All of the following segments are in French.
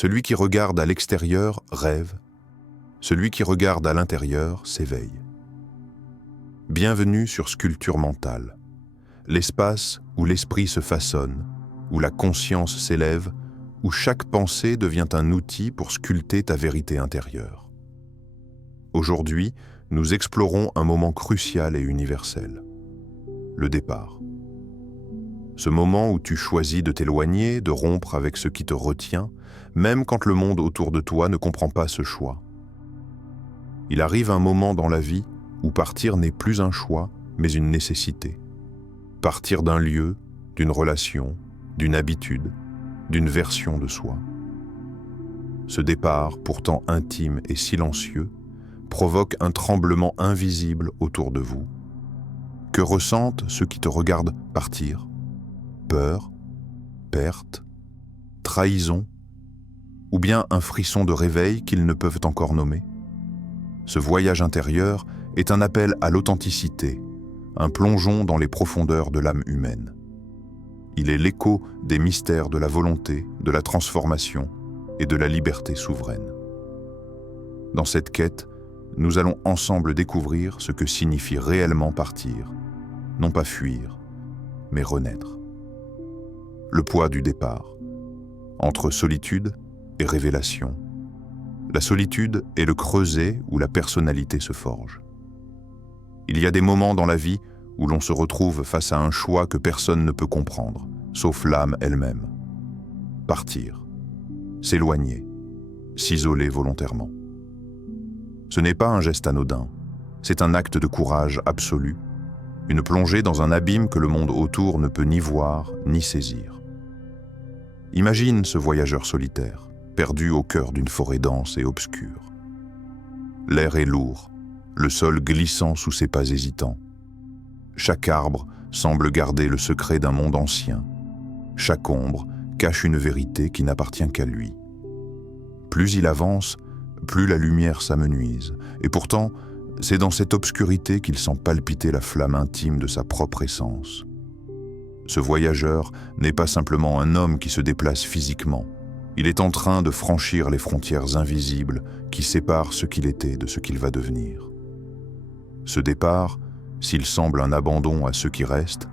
Celui qui regarde à l'extérieur rêve, celui qui regarde à l'intérieur s'éveille. Bienvenue sur Sculpture mentale, l'espace où l'esprit se façonne, où la conscience s'élève, où chaque pensée devient un outil pour sculpter ta vérité intérieure. Aujourd'hui, nous explorons un moment crucial et universel, le départ. Ce moment où tu choisis de t'éloigner, de rompre avec ce qui te retient, même quand le monde autour de toi ne comprend pas ce choix. Il arrive un moment dans la vie où partir n'est plus un choix, mais une nécessité. Partir d'un lieu, d'une relation, d'une habitude, d'une version de soi. Ce départ, pourtant intime et silencieux, provoque un tremblement invisible autour de vous. Que ressentent ceux qui te regardent partir? Peur, perte, trahison, ou bien un frisson de réveil qu'ils ne peuvent encore nommer? Ce voyage intérieur est un appel à l'authenticité, un plongeon dans les profondeurs de l'âme humaine. Il est l'écho des mystères de la volonté, de la transformation et de la liberté souveraine. Dans cette quête, nous allons ensemble découvrir ce que signifie réellement partir, non pas fuir, mais renaître. Le poids du départ, entre solitude et révélation. La solitude est le creuset où la personnalité se forge. Il y a des moments dans la vie où l'on se retrouve face à un choix que personne ne peut comprendre, sauf l'âme elle-même. Partir, s'éloigner, s'isoler volontairement. Ce n'est pas un geste anodin, c'est un acte de courage absolu, une plongée dans un abîme que le monde autour ne peut ni voir ni saisir. Imagine ce voyageur solitaire, perdu au cœur d'une forêt dense et obscure. L'air est lourd, le sol glissant sous ses pas hésitants. Chaque arbre semble garder le secret d'un monde ancien. Chaque ombre cache une vérité qui n'appartient qu'à lui. Plus il avance, plus la lumière s'amenuise. Et pourtant, c'est dans cette obscurité qu'il sent palpiter la flamme intime de sa propre essence. Ce voyageur n'est pas simplement un homme qui se déplace physiquement. Il est en train de franchir les frontières invisibles qui séparent ce qu'il était de ce qu'il va devenir. Ce départ, s'il semble un abandon à ceux qui restent,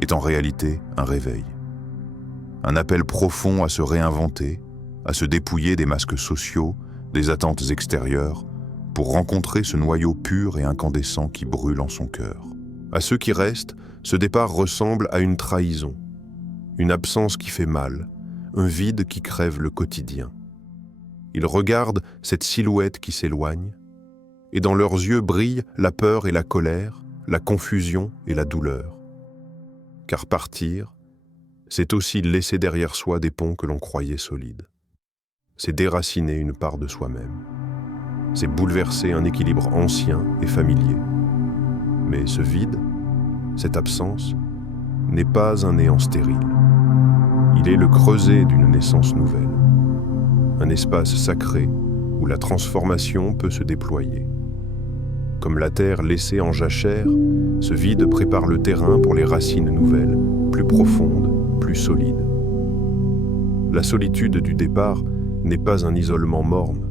est en réalité un réveil. Un appel profond à se réinventer, à se dépouiller des masques sociaux, des attentes extérieures, pour rencontrer ce noyau pur et incandescent qui brûle en son cœur. À ceux qui restent, ce départ ressemble à une trahison, une absence qui fait mal, un vide qui crève le quotidien. Ils regardent cette silhouette qui s'éloigne, et dans leurs yeux brillent la peur et la colère, la confusion et la douleur. Car partir, c'est aussi laisser derrière soi des ponts que l'on croyait solides. C'est déraciner une part de soi-même. C'est bouleverser un équilibre ancien et familier. Mais ce vide, cette absence, n'est pas un néant stérile. Il est le creuset d'une naissance nouvelle. Un espace sacré où la transformation peut se déployer. Comme la terre laissée en jachère, ce vide prépare le terrain pour les racines nouvelles, plus profondes, plus solides. La solitude du départ n'est pas un isolement morne,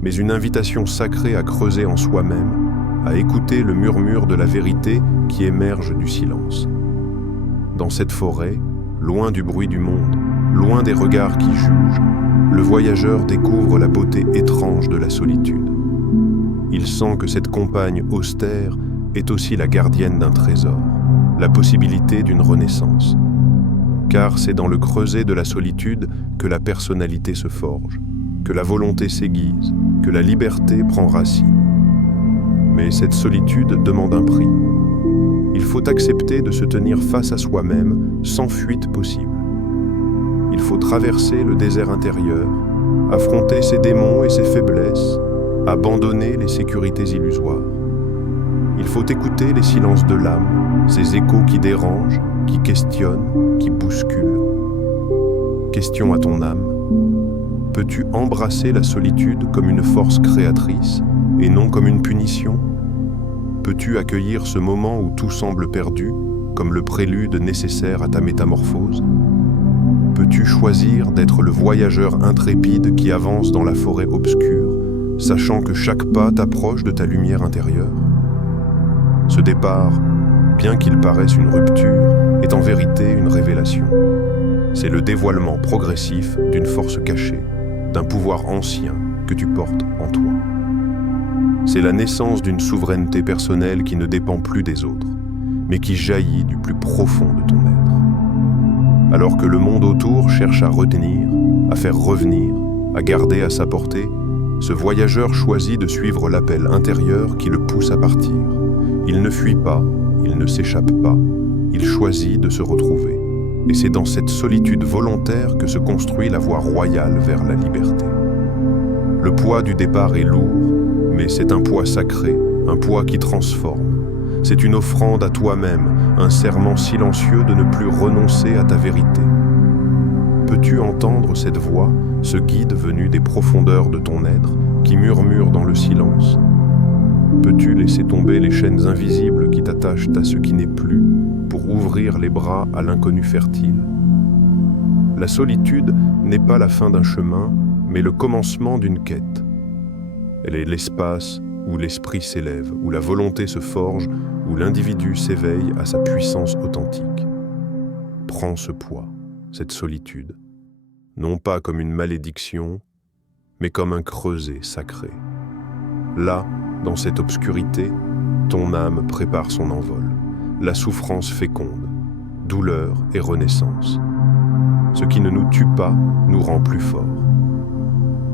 mais une invitation sacrée à creuser en soi-même, à écouter le murmure de la vérité qui émerge du silence. Dans cette forêt, loin du bruit du monde, loin des regards qui jugent, le voyageur découvre la beauté étrange de la solitude. Il sent que cette compagne austère est aussi la gardienne d'un trésor, la possibilité d'une renaissance. Car c'est dans le creuset de la solitude que la personnalité se forge, que la volonté s'aiguise, que la liberté prend racine. Mais cette solitude demande un prix. Il faut accepter de se tenir face à soi-même sans fuite possible. Il faut traverser le désert intérieur, affronter ses démons et ses faiblesses, abandonner les sécurités illusoires. Il faut écouter les silences de l'âme, ces échos qui dérangent, qui questionnent, qui bousculent. Question à ton âme. Peux-tu embrasser la solitude comme une force créatrice et non comme une punition? Peux-tu accueillir ce moment où tout semble perdu, comme le prélude nécessaire à ta métamorphose? Peux-tu choisir d'être le voyageur intrépide qui avance dans la forêt obscure, sachant que chaque pas t'approche de ta lumière intérieure? Ce départ, bien qu'il paraisse une rupture, est en vérité une révélation. C'est le dévoilement progressif d'une force cachée, d'un pouvoir ancien que tu portes en toi. C'est la naissance d'une souveraineté personnelle qui ne dépend plus des autres, mais qui jaillit du plus profond de ton être. Alors que le monde autour cherche à retenir, à faire revenir, à garder à sa portée, ce voyageur choisit de suivre l'appel intérieur qui le pousse à partir. Il ne fuit pas, il ne s'échappe pas, il choisit de se retrouver. Et c'est dans cette solitude volontaire que se construit la voie royale vers la liberté. Le poids du départ est lourd, mais c'est un poids sacré, un poids qui transforme. C'est une offrande à toi-même, un serment silencieux de ne plus renoncer à ta vérité. Peux-tu entendre cette voix, ce guide venu des profondeurs de ton être, qui murmure dans le silence? Peux-tu laisser tomber les chaînes invisibles qui t'attachent à ce qui n'est plus, pour ouvrir les bras à l'inconnu fertile? La solitude n'est pas la fin d'un chemin, mais le commencement d'une quête. Elle est l'espace où l'esprit s'élève, où la volonté se forge, où l'individu s'éveille à sa puissance authentique. Prends ce poids, cette solitude, non pas comme une malédiction, mais comme un creuset sacré. Là, dans cette obscurité, ton âme prépare son envol. La souffrance féconde, douleur et renaissance. Ce qui ne nous tue pas nous rend plus forts.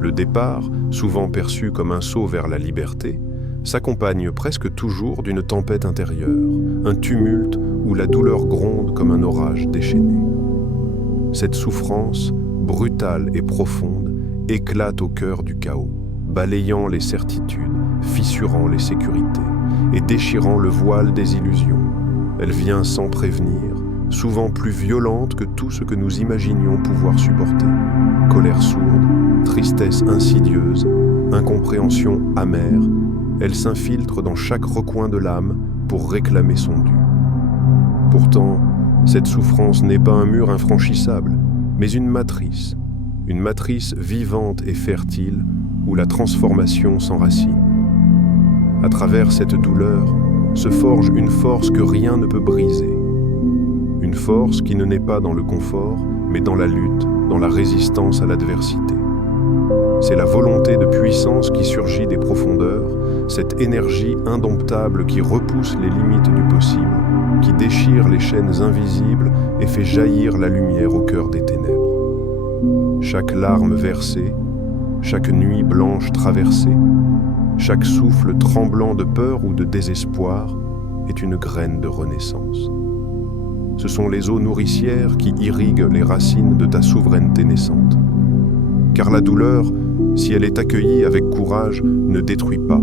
Le départ, souvent perçu comme un saut vers la liberté, s'accompagne presque toujours d'une tempête intérieure, un tumulte où la douleur gronde comme un orage déchaîné. Cette souffrance, brutale et profonde, éclate au cœur du chaos, balayant les certitudes, fissurant les sécurités et déchirant le voile des illusions. Elle vient sans prévenir, souvent plus violente que tout ce que nous imaginions pouvoir supporter. Colère sourde, tristesse insidieuse, incompréhension amère, elle s'infiltre dans chaque recoin de l'âme pour réclamer son dû. Pourtant, cette souffrance n'est pas un mur infranchissable, mais une matrice vivante et fertile où la transformation s'enracine. À travers cette douleur se forge une force que rien ne peut briser. Une force qui ne naît pas dans le confort, mais dans la lutte, dans la résistance à l'adversité. C'est la volonté de puissance qui surgit des profondeurs, cette énergie indomptable qui repousse les limites du possible, qui déchire les chaînes invisibles et fait jaillir la lumière au cœur des ténèbres. Chaque larme versée, chaque nuit blanche traversée, chaque souffle tremblant de peur ou de désespoir est une graine de renaissance. Ce sont les eaux nourricières qui irriguent les racines de ta souveraineté naissante. Car la douleur, si elle est accueillie avec courage, ne détruit pas,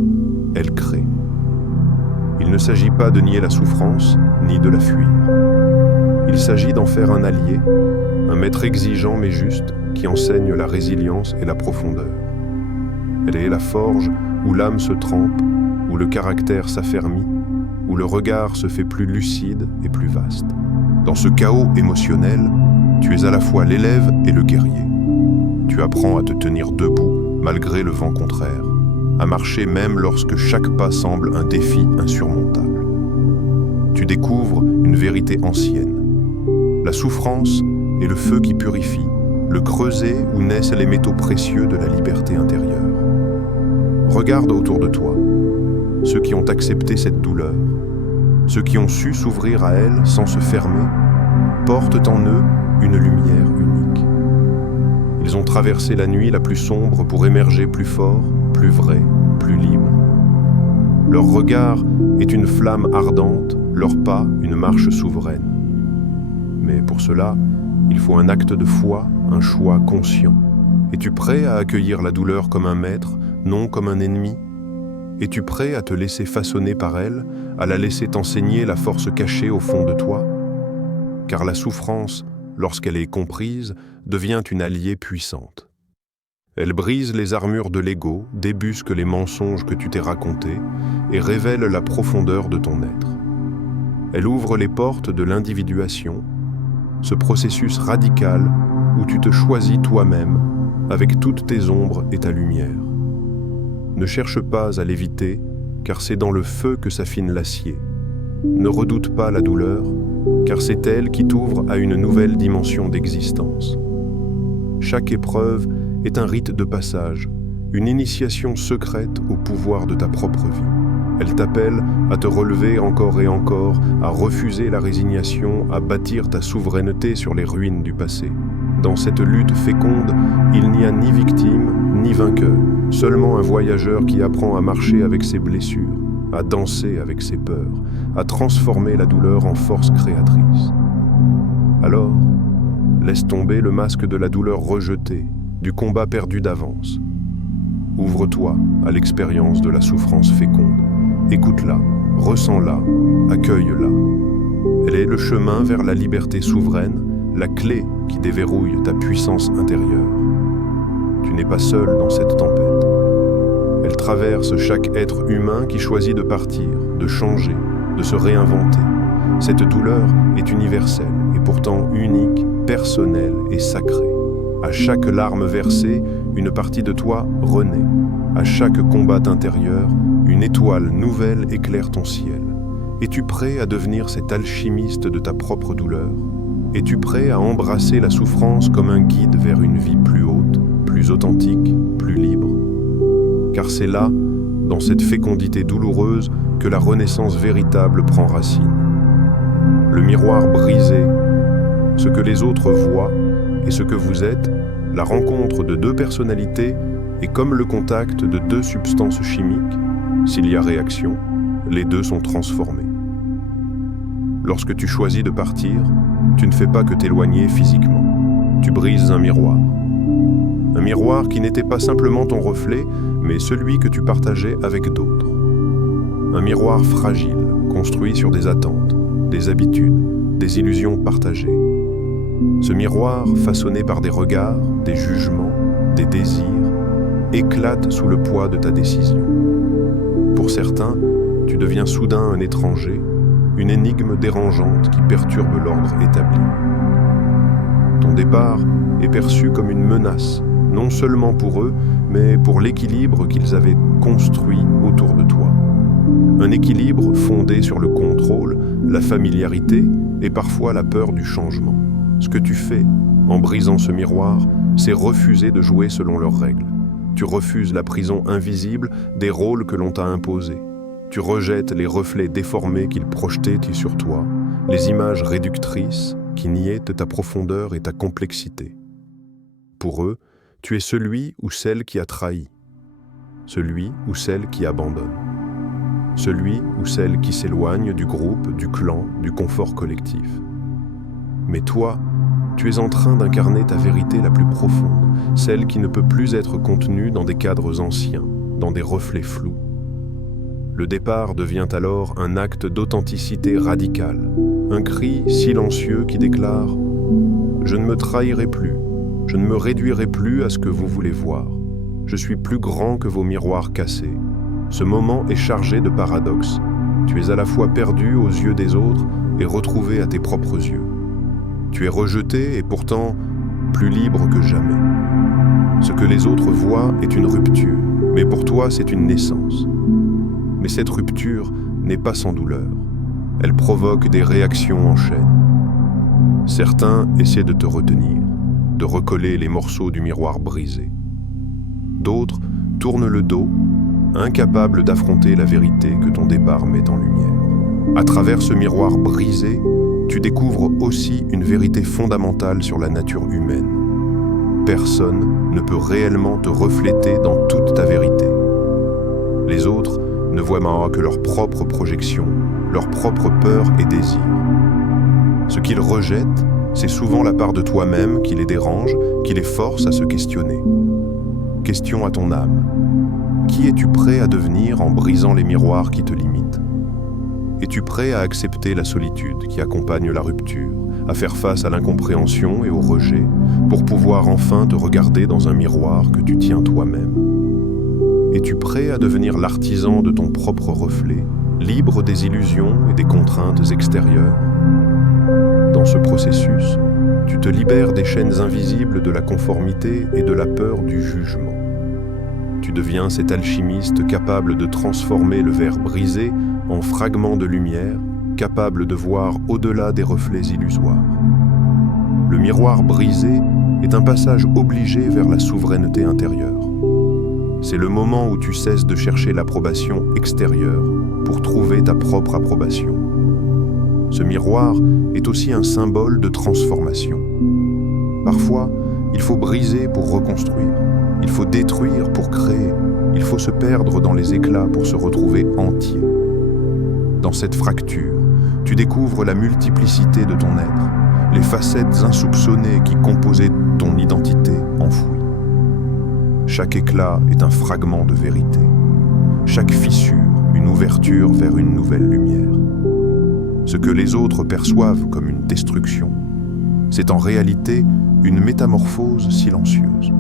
elle crée. Il ne s'agit pas de nier la souffrance, ni de la fuir. Il s'agit d'en faire un allié, un maître exigeant mais juste, qui enseigne la résilience et la profondeur. Elle est la forge où l'âme se trempe, où le caractère s'affermit, où le regard se fait plus lucide et plus vaste. Dans ce chaos émotionnel, tu es à la fois l'élève et le guerrier. Tu apprends à te tenir debout malgré le vent contraire, à marcher même lorsque chaque pas semble un défi insurmontable. Tu découvres une vérité ancienne. La souffrance est le feu qui purifie, le creuset où naissent les métaux précieux de la liberté intérieure. Regarde autour de toi, ceux qui ont accepté cette douleur, ceux qui ont su s'ouvrir à elle sans se fermer, portent en eux une lumière unique. Ils ont traversé la nuit la plus sombre pour émerger plus fort, plus vrai, plus libre. Leur regard est une flamme ardente, leur pas une marche souveraine. Mais pour cela, il faut un acte de foi, un choix conscient. Es-tu prêt à accueillir la douleur comme un maître, non comme un ennemi? Es-tu prêt à te laisser façonner par elle, à la laisser t'enseigner la force cachée au fond de toi? Car la souffrance, lorsqu'elle est comprise, devient une alliée puissante. Elle brise les armures de l'ego, débusque les mensonges que tu t'es racontés et révèle la profondeur de ton être. Elle ouvre les portes de l'individuation, ce processus radical où tu te choisis toi-même avec toutes tes ombres et ta lumière. Ne cherche pas à l'éviter, car c'est dans le feu que s'affine l'acier. Ne redoute pas la douleur, car c'est elle qui t'ouvre à une nouvelle dimension d'existence. Chaque épreuve est un rite de passage, une initiation secrète au pouvoir de ta propre vie. Elle t'appelle à te relever encore et encore, à refuser la résignation, à bâtir ta souveraineté sur les ruines du passé. Dans cette lutte féconde, il n'y a ni victime, ni vainqueur, seulement un voyageur qui apprend à marcher avec ses blessures, à danser avec ses peurs, à transformer la douleur en force créatrice. Alors, laisse tomber le masque de la douleur rejetée, du combat perdu d'avance. Ouvre-toi à l'expérience de la souffrance féconde. Écoute-la, ressens-la, accueille-la. Elle est le chemin vers la liberté souveraine, la clé qui déverrouille ta puissance intérieure. Tu n'es pas seul dans cette tempête. Elle traverse chaque être humain qui choisit de partir, de changer, de se réinventer. Cette douleur est universelle et pourtant unique, personnelle et sacrée. À chaque larme versée, une partie de toi renaît. À chaque combat intérieur, une étoile nouvelle éclaire ton ciel. Es-tu prêt à devenir cet alchimiste de ta propre douleur ? Es-tu prêt à embrasser la souffrance comme un guide vers une vie plus haute, plus authentique, plus libre ? Car c'est là, dans cette fécondité douloureuse, que la renaissance véritable prend racine. Le miroir brisé, ce que les autres voient et ce que vous êtes, la rencontre de deux personnalités est comme le contact de deux substances chimiques. S'il y a réaction, les deux sont transformés. Lorsque tu choisis de partir, tu ne fais pas que t'éloigner physiquement. Tu brises un miroir. Un miroir qui n'était pas simplement ton reflet, mais celui que tu partageais avec d'autres. Un miroir fragile, construit sur des attentes, des habitudes, des illusions partagées. Ce miroir, façonné par des regards, des jugements, des désirs, éclate sous le poids de ta décision. Pour certains, tu deviens soudain un étranger, une énigme dérangeante qui perturbe l'ordre établi. Ton départ est perçu comme une menace, non seulement pour eux, mais pour l'équilibre qu'ils avaient construit autour de toi. Un équilibre fondé sur le contrôle, la familiarité et parfois la peur du changement. Ce que tu fais, en brisant ce miroir, c'est refuser de jouer selon leurs règles. Tu refuses la prison invisible des rôles que l'on t'a imposés. Tu rejettes les reflets déformés qu'ils projetaient sur toi, les images réductrices qui niaient ta profondeur et ta complexité. Pour eux, tu es celui ou celle qui a trahi, celui ou celle qui abandonne, celui ou celle qui s'éloigne du groupe, du clan, du confort collectif. Mais toi, tu es en train d'incarner ta vérité la plus profonde, celle qui ne peut plus être contenue dans des cadres anciens, dans des reflets flous. Le départ devient alors un acte d'authenticité radicale, un cri silencieux qui déclare « Je ne me trahirai plus, je ne me réduirai plus à ce que vous voulez voir. Je suis plus grand que vos miroirs cassés. Ce moment est chargé de paradoxes. Tu es à la fois perdu aux yeux des autres et retrouvé à tes propres yeux. Tu es rejeté et pourtant plus libre que jamais. Ce que les autres voient est une rupture, mais pour toi c'est une naissance. Mais cette rupture n'est pas sans douleur. Elle provoque des réactions en chaîne. Certains essaient de te retenir, de recoller les morceaux du miroir brisé. D'autres tournent le dos, incapables d'affronter la vérité que ton départ met en lumière. À travers ce miroir brisé, tu découvres aussi une vérité fondamentale sur la nature humaine. Personne ne peut réellement te refléter dans toute ta vérité. Les autres ne voient que leurs propres projections, leurs propres peurs et désirs. Ce qu'ils rejettent, c'est souvent la part de toi-même qui les dérange, qui les force à se questionner. Question à ton âme. Qui es-tu prêt à devenir en brisant les miroirs qui te limitent ? Es-tu prêt à accepter la solitude qui accompagne la rupture, à faire face à l'incompréhension et au rejet, pour pouvoir enfin te regarder dans un miroir que tu tiens toi-même ? Es-tu prêt à devenir l'artisan de ton propre reflet, libre des illusions et des contraintes extérieures ? Dans ce processus, tu te libères des chaînes invisibles de la conformité et de la peur du jugement. Tu deviens cet alchimiste capable de transformer le verre brisé en fragments de lumière, capable de voir au-delà des reflets illusoires. Le miroir brisé est un passage obligé vers la souveraineté intérieure. C'est le moment où tu cesses de chercher l'approbation extérieure pour trouver ta propre approbation. Ce miroir est aussi un symbole de transformation. Parfois, il faut briser pour reconstruire, il faut détruire pour créer, il faut se perdre dans les éclats pour se retrouver entier. Dans cette fracture, tu découvres la multiplicité de ton être, les facettes insoupçonnées qui composaient ton identité enfouie. Chaque éclat est un fragment de vérité, chaque fissure une ouverture vers une nouvelle lumière. Ce que les autres perçoivent comme une destruction, c'est en réalité une métamorphose silencieuse.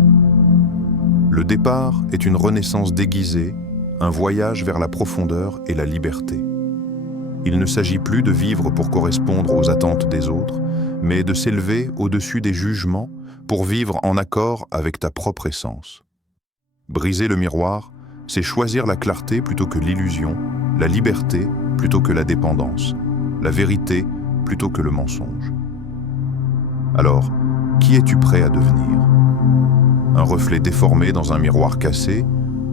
Le départ est une renaissance déguisée, un voyage vers la profondeur et la liberté. Il ne s'agit plus de vivre pour correspondre aux attentes des autres, mais de s'élever au-dessus des jugements pour vivre en accord avec ta propre essence. Briser le miroir, c'est choisir la clarté plutôt que l'illusion, la liberté plutôt que la dépendance, la vérité plutôt que le mensonge. Alors, qui es-tu prêt à devenir? Un reflet déformé dans un miroir cassé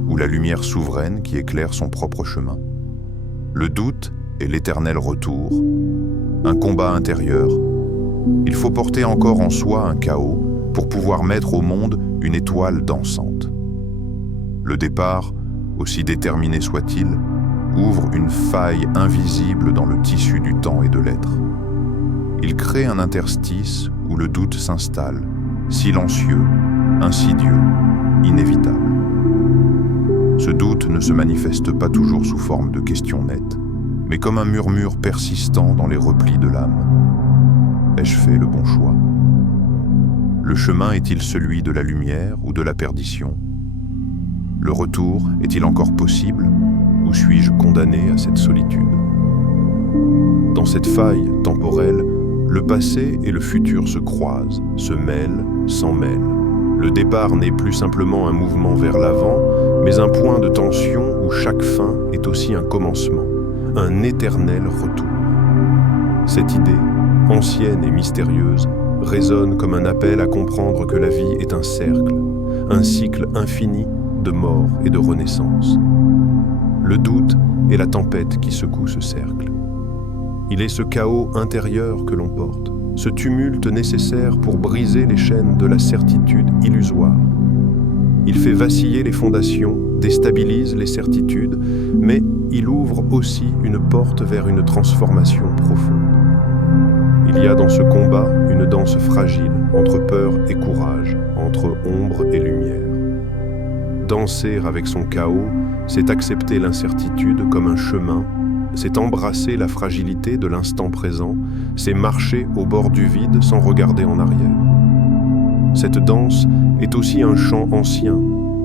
ou la lumière souveraine qui éclaire son propre chemin? Le doute et l'éternel retour, un combat intérieur. Il faut porter encore en soi un chaos pour pouvoir mettre au monde une étoile dansante. Le départ, aussi déterminé soit-il, ouvre une faille invisible dans le tissu du temps et de l'être. Il crée un interstice où le doute s'installe, silencieux, insidieux, inévitable. Ce doute ne se manifeste pas toujours sous forme de questions nettes, mais comme un murmure persistant dans les replis de l'âme. Ai-je fait le bon choix? Le chemin est-il celui de la lumière ou de la perdition? Le retour est-il encore possible ou suis-je condamné à cette solitude? Dans cette faille temporelle, le passé et le futur se croisent, se mêlent, s'en mêlent. Le départ n'est plus simplement un mouvement vers l'avant, mais un point de tension où chaque fin est aussi un commencement, un éternel retour. Cette idée, ancienne et mystérieuse, résonne comme un appel à comprendre que la vie est un cercle, un cycle infini de mort et de renaissance. Le doute est la tempête qui secoue ce cercle. Il est ce chaos intérieur que l'on porte, ce tumulte nécessaire pour briser les chaînes de la certitude illusoire. Il fait vaciller les fondations, déstabilise les certitudes, mais il ouvre aussi une porte vers une transformation profonde. Il y a dans ce combat une danse fragile entre peur et courage, entre ombre et lumière. Danser avec son chaos, c'est accepter l'incertitude comme un chemin, c'est embrasser la fragilité de l'instant présent, c'est marcher au bord du vide sans regarder en arrière. Cette danse est aussi un chant ancien,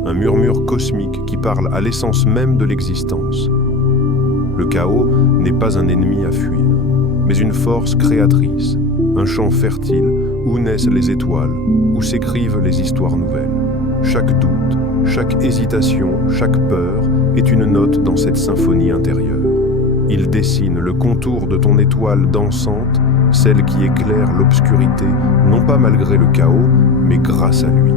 un murmure cosmique qui parle à l'essence même de l'existence. Le chaos n'est pas un ennemi à fuir, mais une force créatrice, un champ fertile où naissent les étoiles, où s'écrivent les histoires nouvelles. Chaque doute, chaque hésitation, chaque peur est une note dans cette symphonie intérieure. Il dessine le contour de ton étoile dansante, celle qui éclaire l'obscurité, non pas malgré le chaos, mais grâce à lui.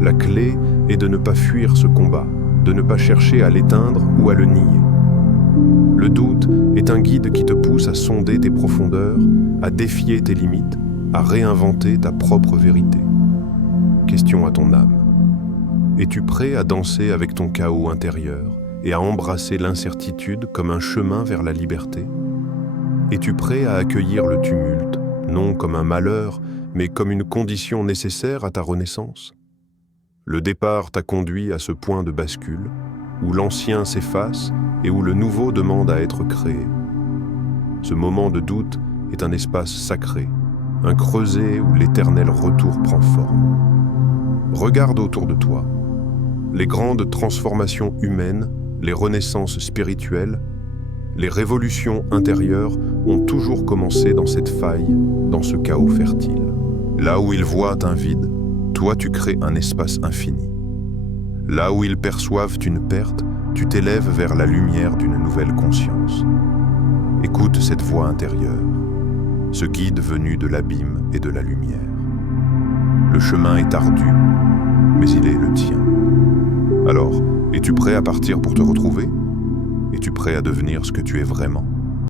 La clé est de ne pas fuir ce combat, de ne pas chercher à l'éteindre ou à le nier. Le doute est un guide qui te pousse à sonder tes profondeurs, à défier tes limites, à réinventer ta propre vérité. Question à ton âme. Es-tu prêt à danser avec ton chaos intérieur et à embrasser l'incertitude comme un chemin vers la liberté? Es-tu prêt à accueillir le tumulte, non comme un malheur, mais comme une condition nécessaire à ta renaissance? Le départ t'a conduit à ce point de bascule, où l'ancien s'efface et où le nouveau demande à être créé. Ce moment de doute est un espace sacré, un creuset où l'éternel retour prend forme. Regarde autour de toi. Les grandes transformations humaines, les renaissances spirituelles, les révolutions intérieures ont toujours commencé dans cette faille, dans ce chaos fertile. Là où ils voient un vide, toi tu crées un espace infini. Là où ils perçoivent une perte, tu t'élèves vers la lumière d'une nouvelle conscience. Écoute cette voix intérieure, ce guide venu de l'abîme et de la lumière. Le chemin est ardu, mais il est le tien. Alors, es-tu prêt à partir pour te retrouver? Es-tu prêt à devenir ce que tu es vraiment?